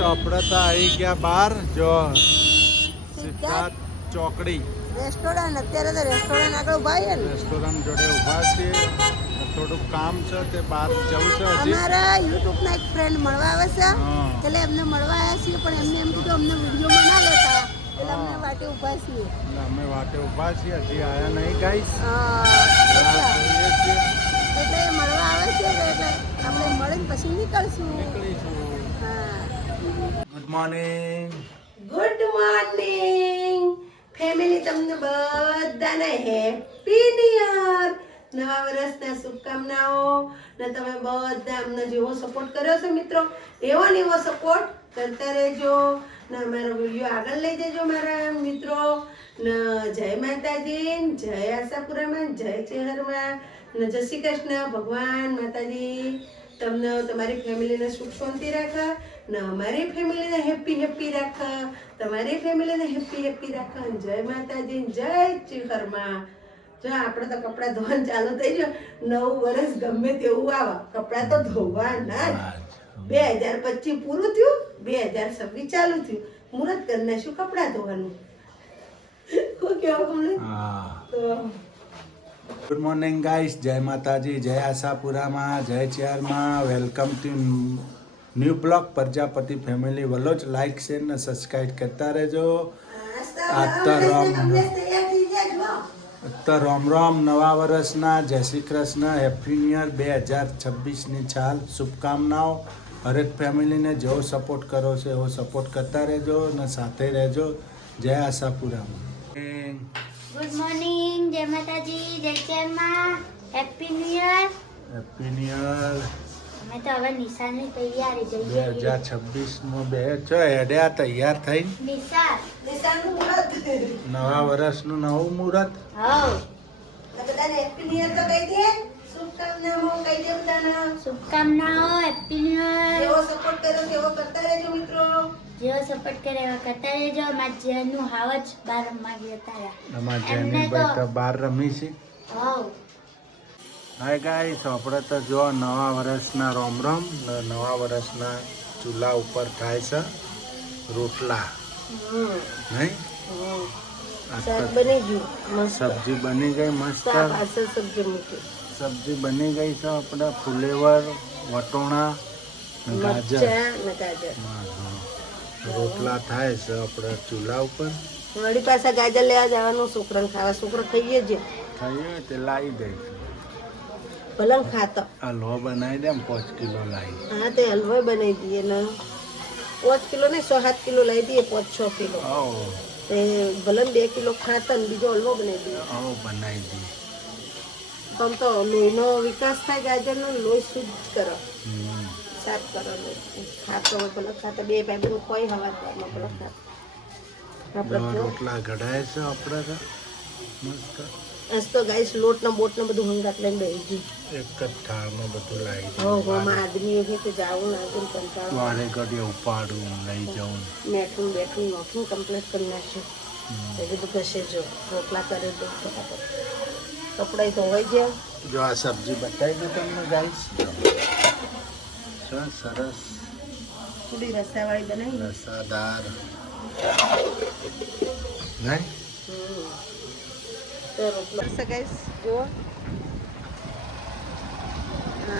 આપણે તો આવી ગયા બહાર જો સિદ્ધાર્થ ચોકડી રેસ્ટોરન્ટ અત્યારે તો રેસ્ટોરન્ટ આગળ ઉભા છે ને રેસ્ટોરન્ટ જોડે ઊભા છીએ થોડુંક કામ છે તે બહાર જવું છે હજી અમારા યુટ્યુબના એક ફ્રેન્ડ મળવા આવે છે હા. એટલે એમને મળવા આવ્યા છીએ પણ એમને એમ કીધું અમને વિડીયોમાં ના લેતા એટલે અમને વાટે ઊભા છીએ એટલે અમે વાટે ઊભા છીએ હજી આયા નહીં ગાઈસ એટલા. જોઈએ છીએ એટલે એ મળવા આવે છે એટલે આપણે મળીને પછી નીકળશું નીકળીશું હા good morning good morning family તમને બધાને હેપી ન્યુ યર નવા વર્ષના શુભકામનાઓ ને તમે બધા અમને જેવો સપોર્ટ કર્યો છે મિત્રો એવો ને એવો સપોર્ટ કરતા રહેજો ને અમારો વિડીયો આગળ લઈ જજો મારા મિત્રો ને જય માતાજી જય આશાપુરામાં જય ચેહરમાં ને જય શ્રી કૃષ્ણ ભગવાન માતાજી તમને તમારી ફેમિલીને સુખ શાંતિ રાખે ને અમારી ફેમિલીને હેપી હેપી રાખે તમારી ફેમિલીને હેપી હેપી રાખે અને જય માતાજી જય ચિહરમાં જો આપણે તો કપડાં ધોવાનું ચાલુ થઈ ગયો નવું વર્ષ ગમે તેવું આવે કપડાં તો ધોવાના જ 2025 પૂરું થયું 2026 ચાલુ થયું મુહૂર્ત કરી નાખ્યું કપડાં ધોવાનું શું કહેવું તમને તો ગુડ મોર્નિંગ ગાઈસ જય માતાજી જય આશાપુરામાં જય ચેરમાં welcome to new blog Prajapati family વલોચ લાઈક શેર ને સબસ્ક્રાઈબ કરતા રહેજો તો રોમ રોમ નવા વર્ષના જય Shri Krishna happy new year 2026ની ચાલ શુભકામનાઓ હરેક ફેમિલીને જેવો સપોર્ટ કરો છો એવો સપોર્ટ કરતા રહેજો અને સાથે રહેજો જય આશાપુરામાં ગુડ મોર્નિંગ જય માતાજી જય ચેરમાં happy new year happy new year અમે તો હવે નિશાળની તૈયારી જઈએ 2026નું બે છો હેડ્યા તૈયાર થઈને નિશાળ નિશાળનું મુહૂર્ત નવા વર્ષનું નવું મુહૂર્ત હવ બધાને હેપી ન્યુ યર તો કહી દે શુભકામનાઓ કહી દે બધાને શુભકામનાઓ હેપી ન્યુ યર એવો સપોર્ટ કર્યો તેવો કરતા રહેજો મિત્રો જેવો સપોર્ટ કરે એવા કરતા રહેજો મારા જેનું હાવજ બાર રમવા ગયા તારા અમારા એમને જેનીભાઈ તો- તો બહાર રમી છે હવ હાય ગાઈસ આપણે તો જો નવા વર્ષના રોમ રોમ ને નવા વર્ષના ચૂલા ઉપર થાય છે રોટલા નહીં આ શાક તો બની ગયું મસ્ત સબ્જી બની ગઈ મસ્ત શાક આસર સબ્જી મૂકી સબ્જી બની ગઈ છે આપણે ફુલેવર વટોણા ને ગાજર મરચાં ને ગાજર હા, હા. રોટલા થાય છે આપણે ચૂલા ઉપર વળી પાછા ગાજર લેવા જવાનું છોકરાને ખાવા છોકરો ખાઈએ જ ખાઈએ તે લાવી દઈ ભલે ખાતો હલવો બનાવી દે 5 કિલો લાવી હા તે હલવો બનાવી દઈએ ને 5 કિલો નહીં 6-7 કિલો લાવી દઈએ 5-6 કિલો આવો તે ભલે 2 કિલો ખાતા ને બીજો હલવો બનાવી દઈએ આવો બનાવી દઈએ આમ તો લોહીનો વિકાસ થાય ગાજરનો લોહી શુદ્ધ કરો હમ. સાફ કરો લોહી. ખાતો હોય ભલે ખાતા 2 પાઇપનું કોઈ હવા ભલે ખાતા આપણે જો જો રોટલા ઘડાય છે આપણે તો મસ્ત આજ તો ગાઈસ લોટનો બોટનો બધું હંગાત લઈને બેસી ગયું એક જ થાળમાં બધું લાવી હો હોમાં આદમીઓ છે કે જાવું ને આગળ કંટાળો વારે ઘડીએ ઉપાડું લઈ જવું મેઠું બેઠું નોખું કમ્પ્લીટ કરી નાખ્યું એ બધું ઘસે જો રોટલા કરી દો ફટાફટ કપડાં ધોવાઈ ગયા જો આ સબ્જી બતાવી દઉં તમને ગાઈસ સરસ થોડી રસાવાળી બનાવી રસાદાર નહીં તો રોટલો ગાઈસ જુઓ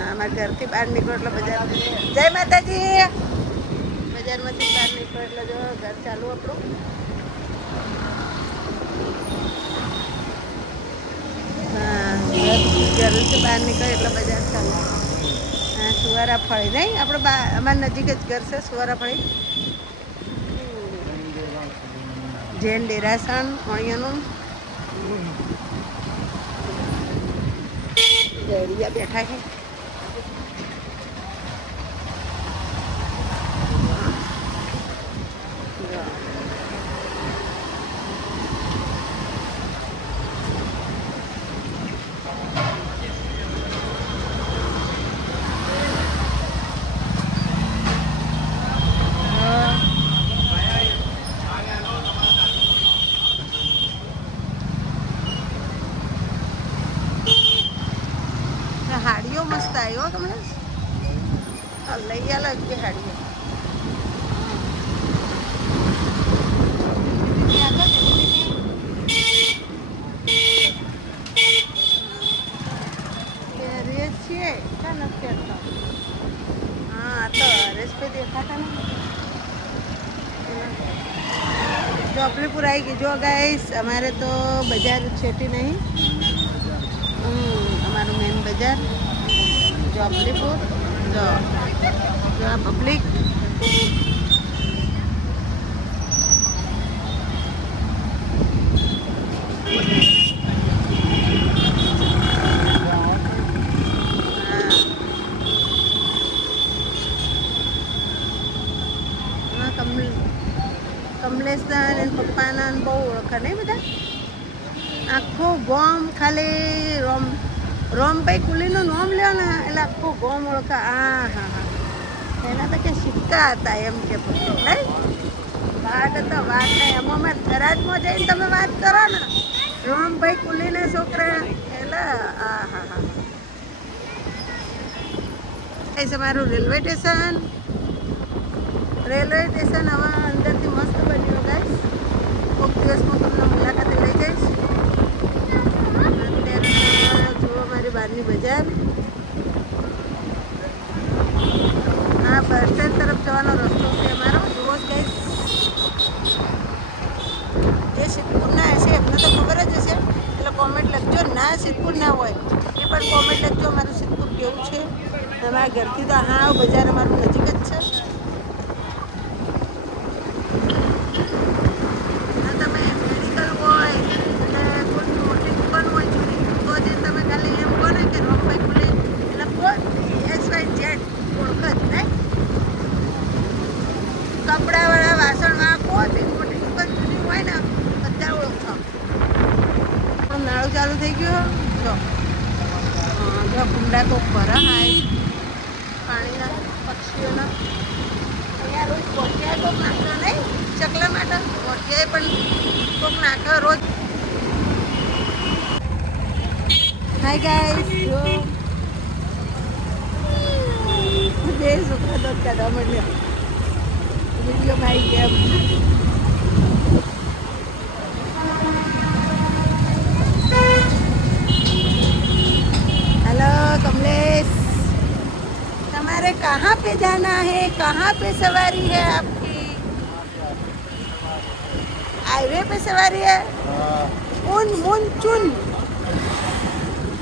અમારા ઘરથી બહાર નીકળો એટલે બજાર જય માતાજી બજારમાંથી બહાર નીકળો એટલે જો ઘર ચાલુ આપણું હા ઘરથી બહાર નીકળે એટલે બજાર ચાલુ હા સુવારા ફળી નહીં આપણે અમારા નજીક જ ઘર છે સુવારા ફળી જૈન ડેરાસણ અણિયાનું ગળિયા બેઠા છે હાડીઓ મસ્ત ચોપલીપુર આવી ગઈ જો ગાઈસ અમારે તો બજાર છેટી નહીં અમારું મેન બજાર ચોપલીપુર જો આ પબ્લિક કમલેશના અને પપ્પાના બહુ ઓળખા નહીં બધા આખું ગોમ ખાલી રોમભાઈ કુલીનું નામ લ્યો ને એટલે આખું ગોમ ઓળખા હા એના તો કે સિક્કા હતા એમ કે નહીં વાત હતો વાત નહીં એમાં મેં થરાદમાં જઈને તમે વાત કરો ને રોમભાઈ કુલીના છોકરા એટલે હા એ તમારું રેલવે સ્ટેશન હવે અંદરથી મસ્ત બન્યું ગાઈસ કોઈક દિવસમાં તમને મુલાકાતે લઈ જઈશ અત્યારે જુઓ મારી બહારની બજાર હા બસ સ્ટેન્ડ તરફ જવાનો રસ્તો છે અમારો જુઓ ગાઈસ જે સિદ્ધપુરના હશે એમને તો ખબર જ હશે એટલે કોમેન્ટ લખજો ના સિદ્ધપુર ના હોય એ પણ કોમેન્ટ લખજો અમારું સિદ્ધપુર કેવું છે અમારા ઘરથી તો હા બજાર અમારું નજીક જ છે કપડાવાળા વાસણમાં કોઈ મોટી દુકાન જૂની હોય ને બધા ઓળખો નાળું ચાલુ થઈ ગયું જો કુંડા કોક ભરા હાય પાણીના પક્ષીઓના અહીંયા રોજ કોટિયાએ કોક નાખતો નહીં ચકલા માટે કોટિયાએ પણ કોક નાખે રોજ હાય ગાઈસ જો બે છોકરા દોત કાઢવા માંડ્યા વિડીયો ભાઈ ગેમ हेलो कमलेश तुम्हारे कहाँ पे जाना है कहाँ पे सवारी है आपकी हाईवे पे सवारी है उन चुन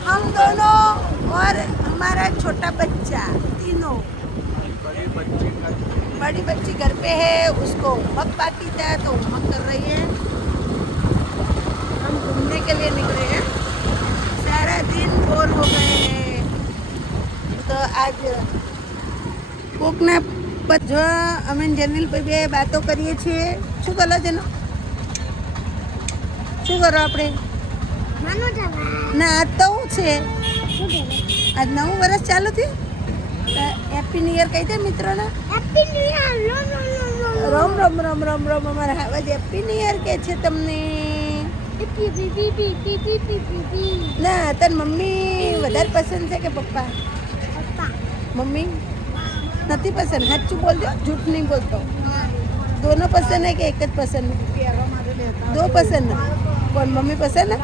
हम दोनों और हमारा छोटा बच्चा तीनों बड़ी बच्ची घर पे है उसको होमवर्क बाकी था तो होमवर्क कर रही है हम घूमने के लिए निकले हैं सारा दिन बोर हो गए हैं तो आज કોકના જો અમે જનરલ પર બે વાતો કરીએ છીએ શું કરો છે શું કરો આપણે ના આજ તો શું છે આજ નવું વર્ષ ચાલુ થયું હેપી ન્યુ યર કહી દે મિત્રોને હેપી ન્યુ યર રોમ રોમ રોમ રોમ રોમ અમારા આવાજ હેપી ન્યુ યર કે છે તમને ના તને મમ્મી વધારે પસંદ છે કે પપ્પા મમ્મી નથી પસંદ સાચું બોલજો झूठ नहीं बोलता दोनों पसंद है कि एक જ પસંદ દો પસંદ કોણ મમ્મી પસંદ ને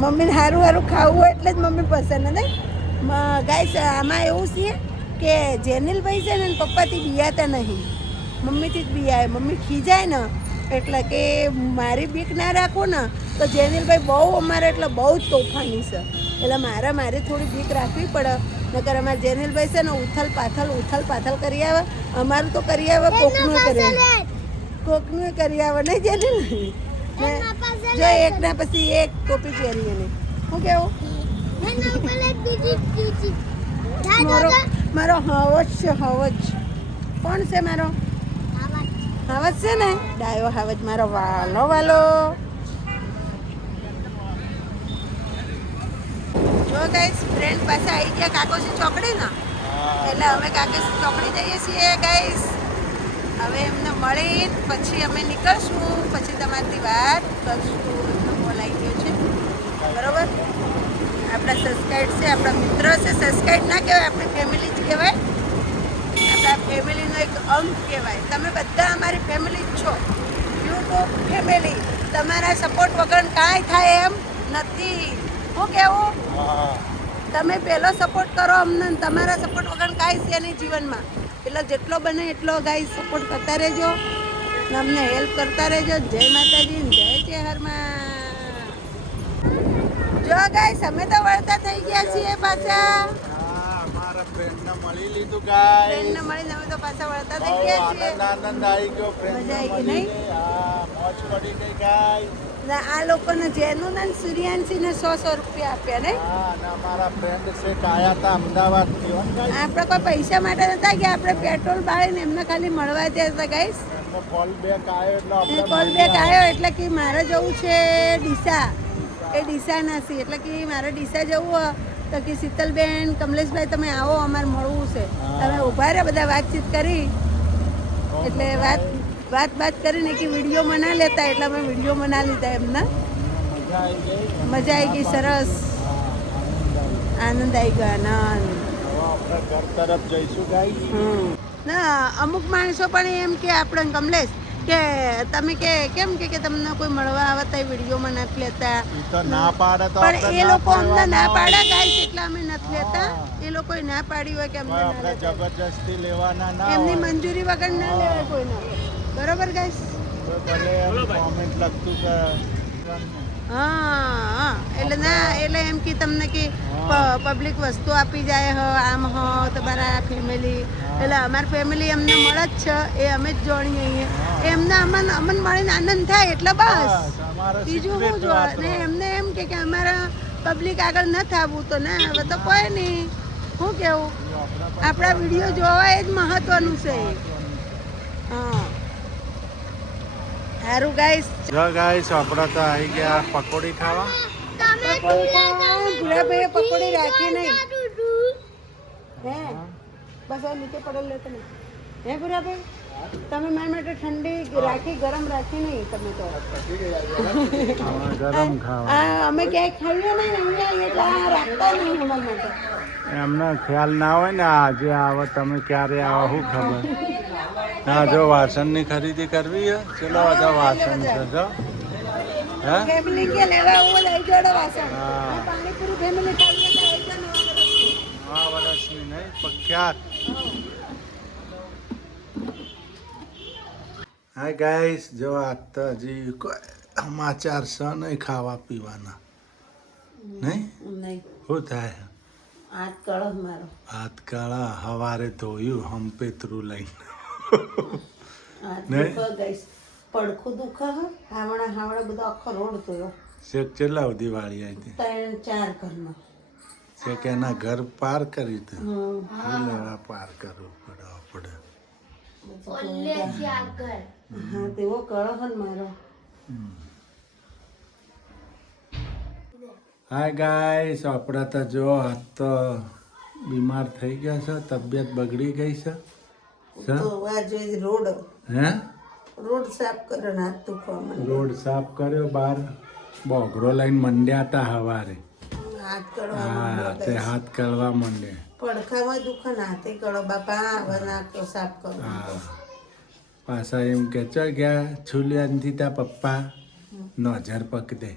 મમ્મીને સારું સારું ખાવું હોય એટલે જ મમ્મી પસંદ નહીં ગાઈસ આમાં એવું છે કે જેનિલભાઈ છે ને પપ્પાથી બિયાતા નહીં મમ્મીથી જ બિયાય મમ્મી ખીજાય ને એટલે કે મારી બીક ના રાખો ને તો જેનિલભાઈ બહુ અમારે એટલે બહુ જ તોફાની છે એટલે મારે થોડી બીક રાખવી પડે નકર અમારે જેનિલભાઈ છે ને ઉથલ પાથલ કરી આવે અમારું તો કરી આવે કોકનું કરી આવે નહીં જેનિલ જો એકના પછી એક ટોપી પહેરી એને શું કેવું મારો હાવજ છે હાવજ કોણ છે મારો હાવજ છે ને ડાયો હાવજ મારો વાલો જો ગાઈસ ફ્રેન્ડ પાસે આવી ગયા કાકોસી ચોકડી ને એટલે અમે કાકોસી ચોકડી જઈએ છીએ ગાઈસ હવે એમને મળી પછી અમે નીકળશું પછી તમારી વાત કરશું બોલ આવી ગયો છે બરોબર આપણા સબસ્ક્રાઈબ છે આપણા મિત્ર છે સબસ્ક્રાઈબ ના કહેવાય આપણી ફેમિલી જ કહેવાય આપણા ફેમિલીનો એક અંગ કહેવાય તમે બધા અમારી ફેમિલી જ છો યુટ્યુબ ફેમિલી તમારા સપોર્ટ વગર કાંઈ થાય એમ નથી શું કહેવું તમે પહેલો સપોર્ટ કરો અમને તમારા સપોર્ટ વગર કાંઈ છે નહીં જીવનમાં એટલે જેટલો બને એટલો ગાઈસ સપોર્ટ કરતા રહેજો ને અમને હેલ્પ કરતા રહેજો. જય માતાજી, જય ચેહરમાં. જો ગાઈસ અમે તો વળતા થઈ ગયા છીએ પાછા. અમારા ફ્રેન્ડને મળી લીધું ગાઈસ. ફ્રેન્ડને મળીને અમે તો પાછા વળતા થઈ ગયા છીએ. આનંદ આવી ગયો. મજા આવી ગઈ નહીં? મોજ પડી ગઈ ગાઈસ. ને આ લોકોને જેનું ને સૂર્યાંશીને 100 રૂપિયા આપ્યા નહીં. અને અમારા ફ્રેન્ડ છે આયા હતા અમદાવાદથી. આપણે કોઈ પૈસા માટે નતા ગયા, આપણે પેટ્રોલ બાળીને એમને ખાલી મળવા ગયા હતા ગાઈસ. કોલ બેક આવ્યો એટલે કોલ બેક આવ્યો એટલે કે મારે જવું છે ડીસા. એ ડીસાના છે એટલે કે મારે ડીસા જવું હોય તો કે શીતલબેન, કમલેશભાઈ તમે આવો, અમારે મળવું છે. તમે ઊભા રહ્યા, બધા વાતચીત કરી એટલે વાત કરીને કે વિડીયોમાં ના લેતા એટલે અમે વિડીયોમાં ના લીધા એમના. મજા આવી ગઈ, સરસ આનંદ આવી ગયો, આનંદ. ઘર તરફ જઈશું ગાઈસ. ના અમુક માણસો પણ એમ કે આપણે કમલેશ કે તમે કે કેમ કે તમને કોઈ મળવા આવે તો વિડીયોમાં નથી લેતા. ઈ તો ના પાડે તો પણ એ લોકો અમને ના પાડે ગાઈસ એટલે અમે નથી લેતા. એ લોકોએ ના પાડી હોય કે અમને ના આપણે લેતા. જબરજસ્તી લેવાના ના એમની હોય. મંજૂરી વગર ના લેવાય કોઈને. બરોબર ગાઈસ? તો ભલે એમ કોમેન્ટ લખતું કે હા એટલે ના એટલે એમ કે તમને કે પબ્લિક વસ્તુ આપી જાય હ આમ હ તમારા ફેમિલી એટલે અમારી ફેમિલી અમને મળે જ છે એ અમે જ જોણીએ અહીંયા. એમને અમને મળીને આનંદ થાય એટલે બસ. બીજું શું જોવા ને એમને એમ કે અમારા પબ્લિક આગળ ન થવું તો ના હવે તો કોઈ નહીં. શું કેવું, આપણા વિડીયો જોવા એ જ મહત્વનું છે. હા સારું ગાઈસ. જો ગાઈસ આપણે તો આવી ગયા પકોડી ખાવા. ભૂરાભાઈએ પકોડી રાખી નહીં હે બસ આ નીચે પડેલ લેતો નહીં હે ભૂરાભાઈ. તમે મારા માટે ઠંડી રાખી ગરમ રાખી નહીં તમે તો. ગરમ ખાવા અમે ક્યાંય ખાઈએ નહીં અહીંયા એટલે આ રાખતા નહીં અમારા માટે. એમને ખ્યાલ ના હોય ને આજે આવો તમે ક્યારે આવો શું ખબર. હા જો વાસણની ખરીદી કરવી છે. ચલો બધા વાસણ છે જો. હે ફેમિલી કે લેવા આવો લઈ જોડો વાસણ. હા. પાણીપુરી ફેમિલી ખાવી એટલે આવી જાઓ નવા વર્ષની. આ વર્ષની નહીં પ્રખ્યાત. હા ગાઈસ જો આ તો હજી કોઈ સમાચાર છે નહીં ખાવા પીવાના નહીં. નહીં શું થાય હાથ કળો મારો. હાથ કાળા હવારે ધોયું હંપેતરું લઈને. હાથ નહીં? દુખે ગાઈસ, પડખું દુખે હ. હાવડા બધો આખો રોડ થયો. શેક ચેલા સુધી વાળી આવી 3-4 ઘરનો. શેક એના ઘર પાર કરી હતી. હમ. લેવા પાર કરવું પડે આપણે. ઓલ્લેથી આગળ હા તેવો કળો હન મારો. હાય ગાઈસ આપણે તો જો આજ તો બીમાર થઈ ગયા છે. તબિયત બગડી ગઈ છે. તો આ જોઈ રોડ હે સાફ કર્યો ને હાથ દુખવા માંડ્યો. રોડ સાફ કર્યો, બાર બોગરો લઈને મંડ્યા હતા હવારે. હાથ કળવા હા માંડ્યો તે guys. હાથ કરવા માંડે. પડખામાં દુખે ને હાથે કળો. બાપા હવે નાક સાફ કરો. હા પાછા એમ કે ચો ગયા છુલ્યાનથી તા પપ્પા નજર પકડે.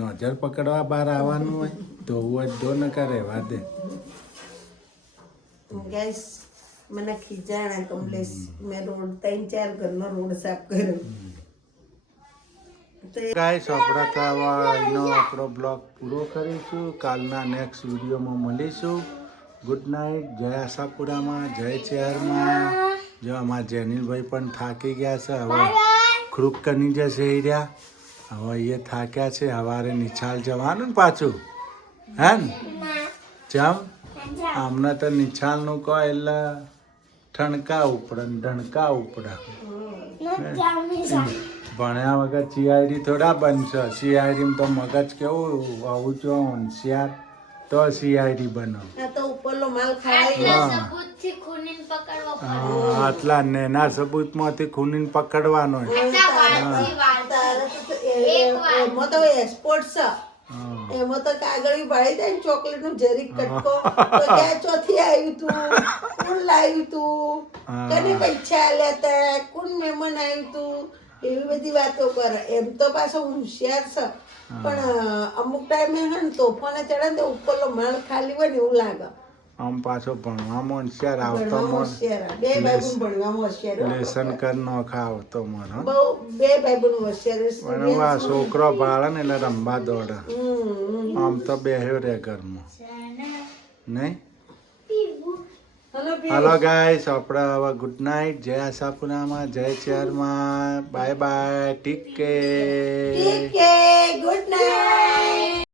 નજર પકડવા બહાર આવવાનું હોય તો હું જ ધો ન કરે વાદે. ગેસ મને ખીજાણા કમલેશ. મેં રોડ 3-4 ઘરનો રોડ સાફ કર્યો. ગાઈસ આપણે તો હવે એનો આપણો બ્લોગ પૂરો કરીશું. કાલના નેક્સ્ટ વિડીયોમાં મળીશું. Good night. જય આશાપુરામાં, જય ચેરમાં. જો અમારા જેનિલભાઈ પણ થાકી ગયા છે. હવે ખુરુક કરી જશે એ રહ્યા. હવે એ થાક્યા છે. સવારે નિશાળ જવાનું ને પાછું હે ને ચમ આમને તો નિશાળનું કહો એટલે ઠણકા ઉપડે ને ઢણકા ઉપડે. ભણ્યા વગર સીઆઈડી થોડા બનશે. સીઆઈડી તો મગજ કેવું આવું છો હોશિયાર તો સીઆઈડી બનો. આ તો ઉપરનો માલ ખાઈ હા. સબૂતથી ખૂનીને પકડવો પડે. આટલા નેના સબૂતમાંથી ખૂનીને પકડવાનો. આટલા વાળથી વાળ. એમાં તો એક્સપોર્ટ છે. એમાં તો કાગળી ભાઈ જાય ને ચોકલેટ નું જરીક કટકો તો ક્યાં ચોથી આવ્યું તું, કોણ લાવ્યું તું, કને પૈસા આલ્યા તા, કોણ મહેમાન આવ્યું તું, એવી બધી વાતો કરે. એમ તો પાછો હોશિયાર છે પણ અમુક ટાઈમે હે ને તોફાને ચડે ને ઉપરનો માળ ખાલી હોય ને એવું લાગે. આમ પાછો ભણવામાં હોશિયાર આવતો ભણવામાં મન હોશિયાર. બે ભાઈ બહેન ભણવામાં હોશિયાર હો. લેસન કર નોખા આવતો મન હો. બહુ બે ભાઈ બહેન હોશિયાર છે. પણ આ છોકરો ભાળે ને એટલે રમવા દોડે હમ. આમ તો બેહ્યો રે ઘરમાં નહીં. હલો હલો ગાઈસ, આપણે હવે ગુડ નાઇટ. જય આશાપુરામાં, જય ચેરમાં, બાય બાય, ટેક કેર. ઠીક છે. Good night.